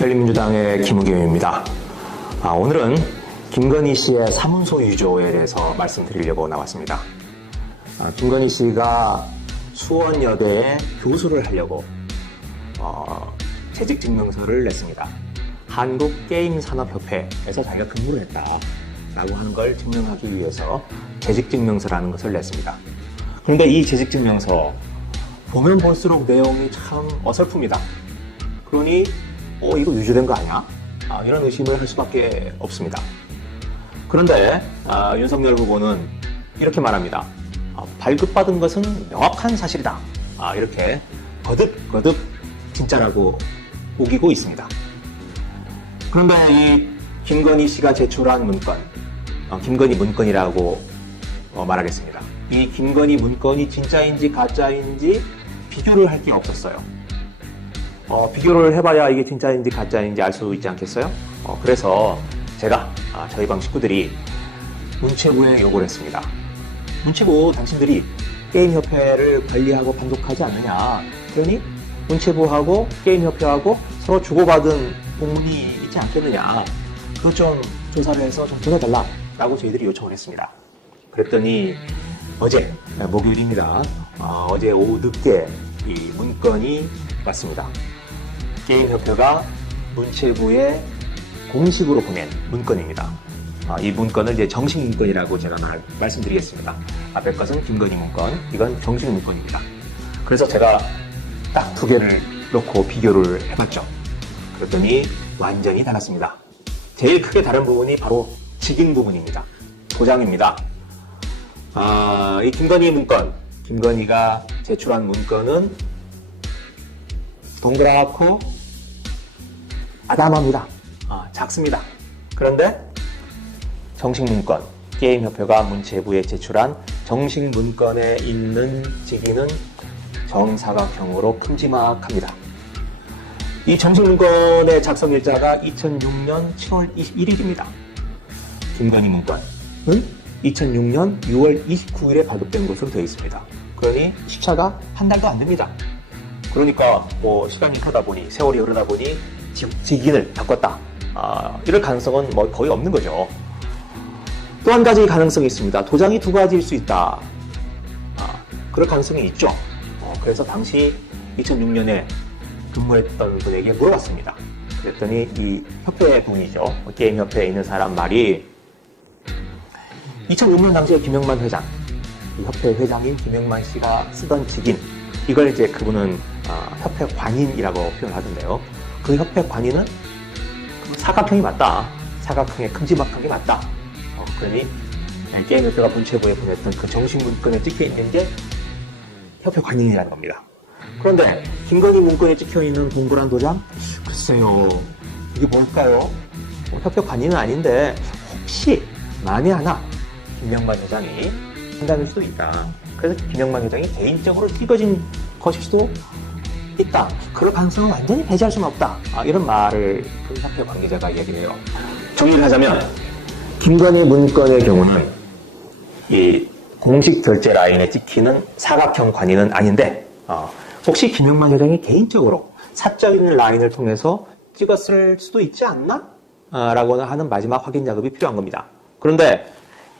열린민주당의 김우겸입니다. 오늘은 김건희 씨의 사문서 유조에 대해서 말씀드리려고 나왔습니다. 김건희 씨가 수원여대에 교수를 하려고 재직증명서를 냈습니다. 한국게임산업협회에서 자기가 근무를 했다라고 하는 걸 증명하기 위해서 재직증명서라는 것을 냈습니다. 그런데 이 재직증명서 보면 볼수록 내용이 참 어설픕니다. 그러니 이거 유조된 거 아니야? 이런 의심을 할 수밖에 없습니다. 그런데 윤석열 후보는 이렇게 말합니다. 발급받은 것은 명확한 사실이다. 이렇게 거듭 진짜라고 우기고 있습니다. 그런데 이 김건희 씨가 제출한 문건, 김건희 문건이라고 말하겠습니다. 이 김건희 문건이 진짜인지 가짜인지 비교를 할 게 없었어요. 비교를 해봐야 이게 진짜인지 가짜인지 알 수 있지 않겠어요? 그래서 제가 저희 방 식구들이 문체부에 요구를 했습니다. 문체부 당신들이 게임협회를 관리하고 감독하지 않느냐. 그러니 문체부하고 게임협회하고 서로 주고받은 공문이 있지 않겠느냐. 그거 좀 조사를 해서 좀 보내달라라고 저희들이 요청을 했습니다. 그랬더니 어제 목요일입니다. 어제 오후 늦게 이 문건이 왔습니다. 게임협회가 문체부에 공식으로 보낸 문건입니다. 이 문건을 이제 정식 문건이라고 제가 말씀드리겠습니다. 앞에 것은 김건희 문건, 이건 정식 문건입니다. 그래서 제가 딱 두 개를 놓고 비교를 해봤죠. 그랬더니 완전히 달랐습니다. 제일 크게 다른 부분이 바로 직인 부분입니다. 도장입니다. 이 김건희 문건, 김건희가 제출한 문건은 동그랗고 아담합니다. 작습니다. 그런데 정식 문건, 게임협회가 문체부에 제출한 정식 문건에 있는 직인은 정사각형으로 큼지막합니다. 이 정식 문건의 작성일자가 2006년 7월 21일입니다. 김건희 문건은 2006년 6월 29일에 발급된 것으로 되어 있습니다. 그러니 시차가 한 달도 안 됩니다. 그러니까 시간이 흐르다 보니, 세월이 흐르다 보니 직인을 바꿨다. 이럴 가능성은 거의 없는 거죠. 또 한 가지 가능성이 있습니다. 도장이 두 가지일 수 있다. 그럴 가능성이 있죠. 그래서 당시 2006년에 근무했던 분에게 물어봤습니다. 그랬더니 이 협회 분이죠. 게임협회에 있는 사람 말이 2006년 당시에 김영만 회장, 이 협회 회장인 김영만 씨가 쓰던 직인, 이걸 이제 그분은 협회 관인이라고 표현하던데요. 그 협회 관인은 사각형이 맞다. 사각형의 큼지막한 게 맞다. 그러니 게임협회가 문체부에 보냈던 그 정식 문건에 찍혀있는 게 협회 관인이라는 겁니다. 그런데 김건희 문건에 찍혀있는 동그란 도장? 글쎄요. 이게 뭘까요? 협회 관인은 아닌데 혹시 만에 하나 김영만 회장이 한다는 수도 있다. 그래서 김영만 회장이 개인적으로 찍어진 것일 수도 있다. 그럴 가능성은 완전히 배제할 수는 없다. 이런 말을 그 협회 관계자가 이야기를 해요. 정리를 하자면 김건희 문건의 경우는 이 공식 결제 라인에 찍히는 사각형 관인은 아닌데 혹시 김영만 회장이 개인적으로 사적인 라인을 통해서 찍었을 수도 있지 않나? 라고 하는 마지막 확인 작업이 필요한 겁니다. 그런데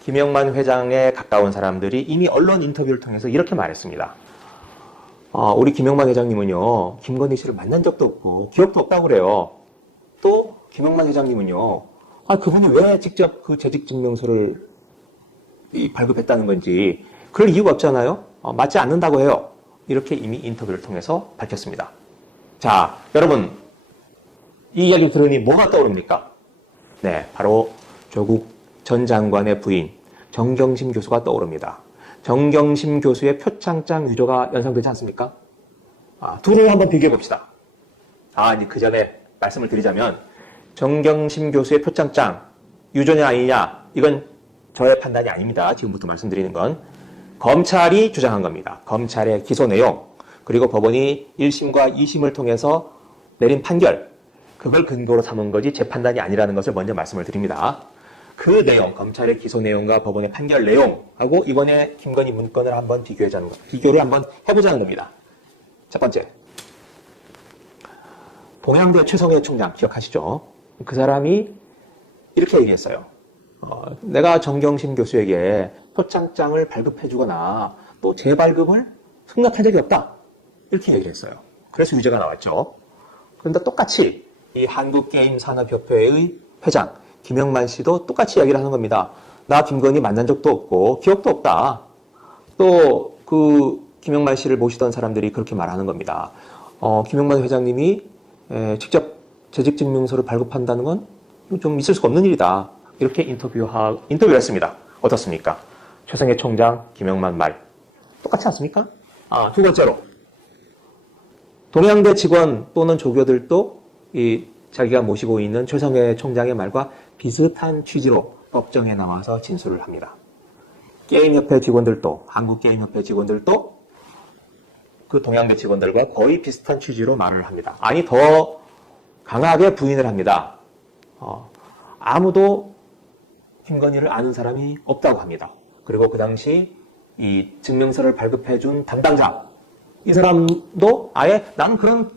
김영만 회장에 가까운 사람들이 이미 언론 인터뷰를 통해서 이렇게 말했습니다. 우리 김영만 회장님은요, 김건희 씨를 만난 적도 없고 기억도 없다고 그래요. 또 김영만 회장님은요, 그분이 왜 직접 그 재직증명서를 발급했다는 건지 그럴 이유가 없잖아요. 맞지 않는다고 해요. 이렇게 이미 인터뷰를 통해서 밝혔습니다. 자, 여러분, 이 이야기 들으니 뭐가 떠오릅니까? 네, 바로 조국 전 장관의 부인 정경심 교수가 떠오릅니다. 정경심 교수의 표창장 유조가 연상되지 않습니까? 둘을 한번 비교해 봅시다. 이제 그 전에 말씀을 드리자면 정경심 교수의 표창장 유조냐 아니냐, 이건 저의 판단이 아닙니다. 지금부터 말씀드리는 건 검찰이 주장한 겁니다. 검찰의 기소 내용, 그리고 법원이 1심과 2심을 통해서 내린 판결, 그걸 근거로 삼은 거지 제 판단이 아니라는 것을 먼저 말씀을 드립니다. 그 내용, 검찰의 기소 내용과 법원의 판결 내용하고 이번에 김건희 문건을 한번 비교를 한번 해보자는 겁니다. 첫 번째, 동양대 최성해 총장 기억하시죠? 그 사람이 이렇게 얘기했어요. 내가 정경심 교수에게 표창장을 발급해주거나 또 재발급을 승낙한 적이 없다. 이렇게 얘기를 했어요. 그래서 유죄가 나왔죠. 그런데 똑같이 이 한국게임산업협회의 회장 김영만 씨도 똑같이 이야기를 하는 겁니다. 나 김건희 만난 적도 없고 기억도 없다. 또 그 김영만 씨를 모시던 사람들이 그렇게 말하는 겁니다. 김영만 회장님이 직접 재직증명서를 발급한다는 건 좀 있을 수가 없는 일이다. 이렇게 인터뷰를 했습니다. 어떻습니까? 최성해 총장, 김영만 말. 똑같지 않습니까? 두 번째로. 동양대 직원 또는 조교들도 자기가 모시고 있는 최성해 총장의 말과 비슷한 취지로 법정에 나와서 진술을 합니다. 게임협회 직원들도, 한국게임협회 직원들도 그 동양대 직원들과 거의 비슷한 취지로 말을 합니다. 아니, 더 강하게 부인을 합니다. 아무도 김건희를 아는 사람이 없다고 합니다. 그리고 그 당시 이 증명서를 발급해준 담당자, 이 사람도 아예 나는 그런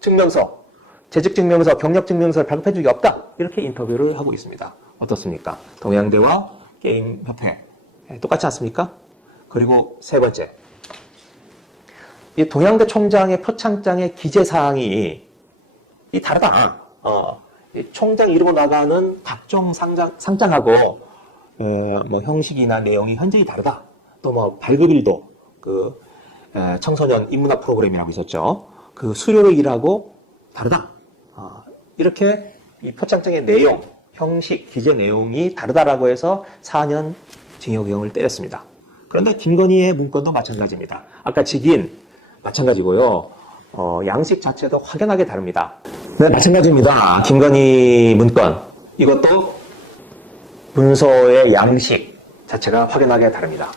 증명서, 재직증명서, 경력증명서를 발급해 준 적이 없다. 이렇게 인터뷰를 하고 있습니다. 어떻습니까? 동양대와 게임협회 똑같지 않습니까? 그리고 세 번째, 이 동양대 총장의 표창장의 기재사항이 다르다. 이 총장 이름으로 나가는 각종 상장하고 뭐 형식이나 내용이 현저히 다르다. 또 뭐 발급일도 청소년 인문학 프로그램이라고 있었죠. 그 수료일하고 다르다. 이렇게 이 표창장의 내용, 형식, 기재 내용이 다르다라고 해서 4년 징역형을 때렸습니다. 그런데 김건희의 문건도 마찬가지입니다. 아까 직인 마찬가지고요. 양식 자체도 확연하게 다릅니다. 네, 마찬가지입니다. 김건희 문건. 이것도 문서의 양식 자체가 확연하게 다릅니다.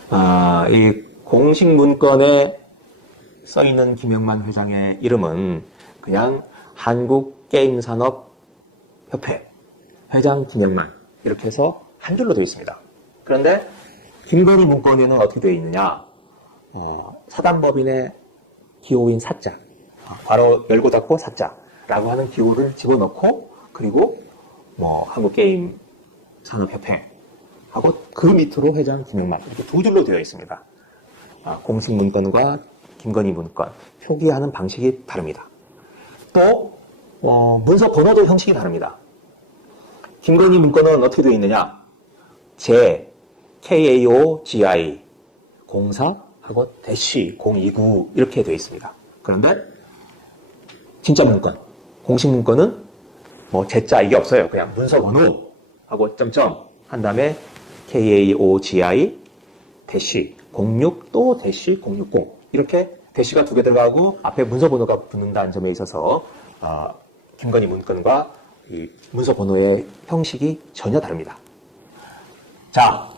이 공식 문건에 써있는 김영만 회장의 이름은 그냥 한국게임산업협회 회장 김영만 이렇게 해서 한 줄로 되어 있습니다. 그런데 김건희 문건에는 어떻게 되어 있느냐? 사단법인의 기호인 사자, 괄호 열고 닫고 사자라고 하는 기호를 집어넣고 그리고 뭐 한국게임산업협회 하고 그 밑으로 회장 김영만 이렇게 두 줄로 되어 있습니다. 공식 문건과 김건희 문건 표기하는 방식이 다릅니다. 또 문서 번호도 형식이 다릅니다. 김건희 문건은 어떻게 되어 있느냐? KAOGI 04하고 대시 029 이렇게 되어 있습니다. 그런데 진짜 문건, 공식 문건은 뭐 제자 이게 없어요. 그냥 문서 번호하고 점점 한 다음에 KAOGI 대시 06 또 대시 060 이렇게 대시가 두 개 들어가고 앞에 문서 번호가 붙는다는 점에 있어서 김건희 문건과 이 문서 번호의 형식이 전혀 다릅니다. 자,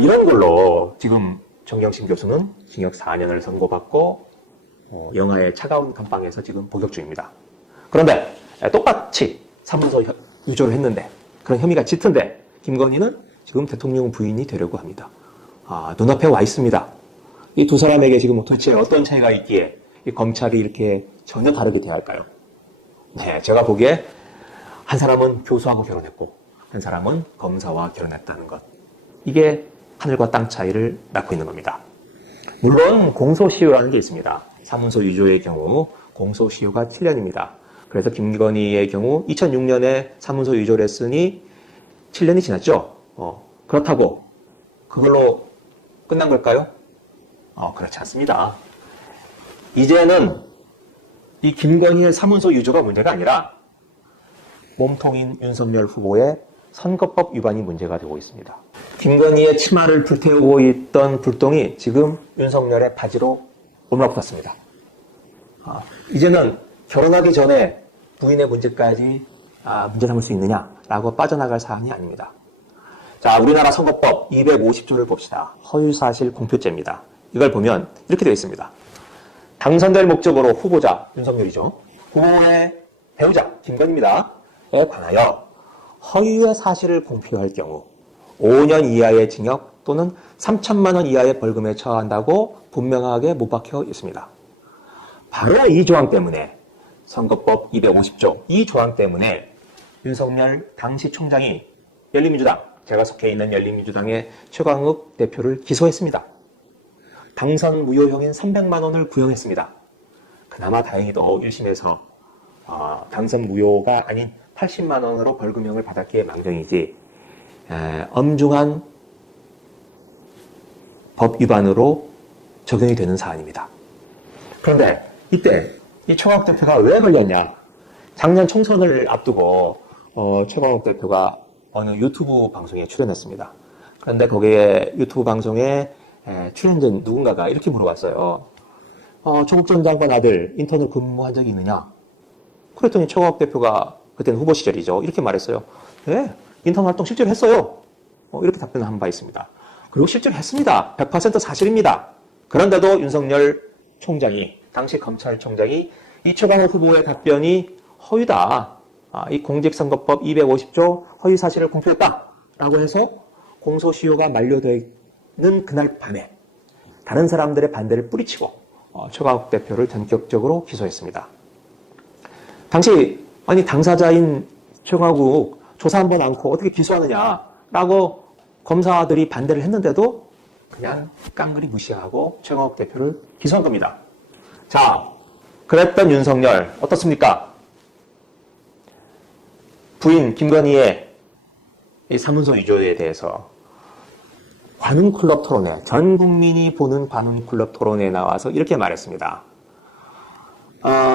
이런 걸로 지금 정경심 교수는 징역 4년을 선고받고 영하의 차가운 감방에서 지금 복역 중입니다. 그런데 똑같이 사문서 유조를 했는데 그런 혐의가 짙은데 김건희는 지금 대통령 부인이 되려고 합니다. 눈앞에 와 있습니다. 이 두 사람에게 지금 도대체 어떤 차이가 있기에 이 검찰이 이렇게 전혀 다르게 대할까요? 네, 제가 보기에 한 사람은 교수하고 결혼했고 한 사람은 검사와 결혼했다는 것. 이게 하늘과 땅 차이를 낳고 있는 겁니다. 물론 공소시효라는 게 있습니다. 사문서 유조의 경우 공소시효가 7년입니다. 그래서 김건희의 경우 2006년에 사문서 유조를 했으니 7년이 지났죠. 그렇다고 그걸로 끝난 걸까요? 그렇지 않습니다. 이제는 이 김건희의 사문서 유조가 문제가 아니라 몸통인 윤석열 후보의 선거법 위반이 문제가 되고 있습니다. 김건희의 치마를 불태우고 있던 불똥이 지금 윤석열의 바지로 올라붙었습니다. 이제는 결혼하기 전에 부인의 문제까지 문제 삼을 수 있느냐라고 빠져나갈 사안이 아닙니다. 자, 우리나라 선거법 250조를 봅시다. 허위사실 공표죄입니다. 이걸 보면 이렇게 되어 있습니다. 당선될 목적으로 후보자, 윤석열이죠. 후보의 배우자, 김건희입니다. 에 관하여 허위의 사실을 공표할 경우 5년 이하의 징역 또는 3천만 원 이하의 벌금에 처한다고 분명하게 못 박혀 있습니다. 바로 이 조항 때문에 선거법 250조 이 조항 때문에 윤석열 당시 총장이 열린민주당, 제가 속해 있는 열린민주당의 최광욱 대표를 기소했습니다. 당선 무효형인 300만 원을 구형했습니다. 그나마 다행히도 1심에서 당선 무효가 아닌 80만 원으로 벌금형을 받았기에 망정이지 엄중한 법 위반으로 적용이 되는 사안입니다. 그런데 이때 이 최광욱 대표가 왜 걸렸냐? 작년 총선을 앞두고 최광욱 대표가 어느 유튜브 방송에 출연했습니다. 그런데 거기에 유튜브 방송에 출연된 누군가가 이렇게 물어봤어요. 조국 전 장관 아들 인턴으로 근무한 적이 있느냐? 그랬더니 최광욱 대표가 그때는 후보 시절이죠. 이렇게 말했어요. 네, 인턴 활동 실제로 했어요. 이렇게 답변을 한 바 있습니다. 그리고 실제로 했습니다. 100% 사실입니다. 그런데도 윤석열 총장이, 당시 검찰총장이 이 최광욱 후보의 답변이 허위다. 이 공직선거법 250조 허위 사실을 공표했다라고 해서 공소시효가 만료되는 그날 밤에 다른 사람들의 반대를 뿌리치고 최광욱 대표를 전격적으로 기소했습니다. 당시 당사자인 최광욱 조사 한번 않고 어떻게 기소하느냐라고 검사들이 반대를 했는데도 그냥 깡그리 무시하고 최광욱 대표를 기소한 겁니다. 자, 그랬던 윤석열 어떻습니까? 부인 김건희의 이 사문서 위조에 대해서 관훈클럽 토론회, 전 국민이 보는 관훈클럽 토론회에 나와서 이렇게 말했습니다.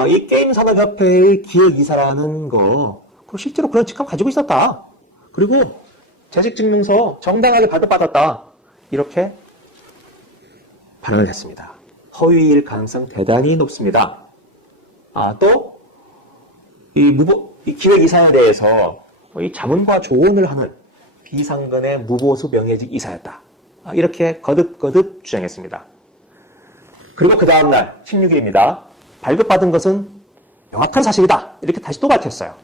이 게임산업협회의 기획이사라는 거 실제로 그런 직함 가지고 있었다. 그리고 재직증명서 정당하게 발급받았다. 이렇게 발언을 했습니다. 허위일 가능성 대단히 높습니다. 또 이 기획이사에 대해서 이 자문과 조언을 하는 비상근의 무보수 명예직 이사였다. 이렇게 거듭거듭 주장했습니다. 그리고 그 다음날 16일입니다. 발급받은 것은 명확한 사실이다. 이렇게 다시 또 밝혔어요.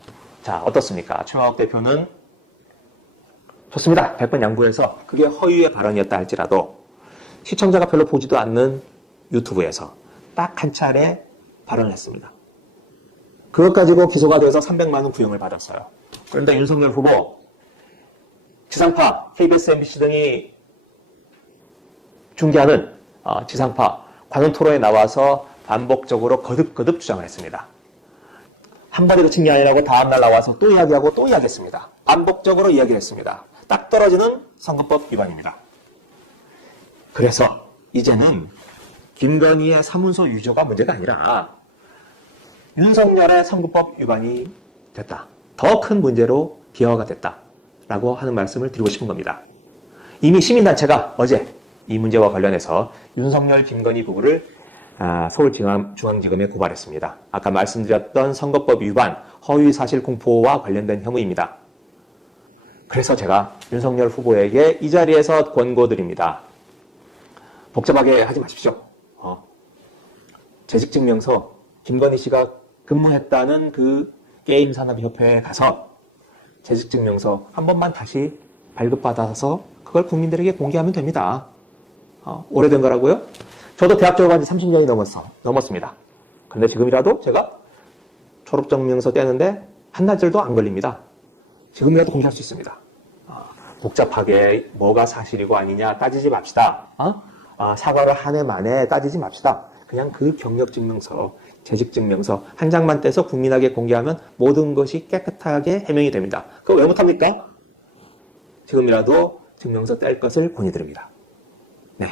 자, 어떻습니까? 최광욱 대표는 좋습니다. 100번 양보해서 그게 허위의 발언이었다 할지라도 시청자가 별로 보지도 않는 유튜브에서 딱 한 차례 발언을 했습니다. 그것 가지고 기소가 돼서 300만 원 구형을 받았어요. 그런데 윤석열 후보, 지상파, KBS, MBC 등이 중계하는 지상파 관훈토론에 나와서 반복적으로 거듭거듭 주장을 했습니다. 한 번에 그친 게 아니라고 다음날 나와서 또 이야기하고 또 이야기했습니다. 반복적으로 이야기를 했습니다. 딱 떨어지는 선거법 위반입니다. 그래서 이제는 김건희의 사문서 위조가 문제가 아니라 윤석열의 선거법 위반이 됐다. 더 큰 문제로 비화가 됐다라고 하는 말씀을 드리고 싶은 겁니다. 이미 시민단체가 어제 이 문제와 관련해서 윤석열, 김건희 부부를 서울중앙지검에 고발했습니다. 아까 말씀드렸던 선거법 위반, 허위사실 공포와 관련된 혐의입니다. 그래서 제가 윤석열 후보에게 이 자리에서 권고드립니다. 복잡하게 하지 마십시오. 재직증명서, 김건희 씨가 근무했다는 그 게임산업협회에 가서 재직증명서 한 번만 다시 발급받아서 그걸 국민들에게 공개하면 됩니다. 오래된 거라고요? 저도 대학 졸업한 지 30년이 넘었습니다. 그런데 지금이라도 제가 졸업증명서 떼는데 한나절도 안 걸립니다. 지금이라도 공개할 수 있습니다. 복잡하게 뭐가 사실이고 아니냐 따지지 맙시다. 사과를 한 해 만에 따지지 맙시다. 그냥 그 경력증명서, 재직증명서 한 장만 떼서 국민에게 공개하면 모든 것이 깨끗하게 해명이 됩니다. 그거 왜 못합니까? 지금이라도 증명서 뗄 것을 권유드립니다. 네.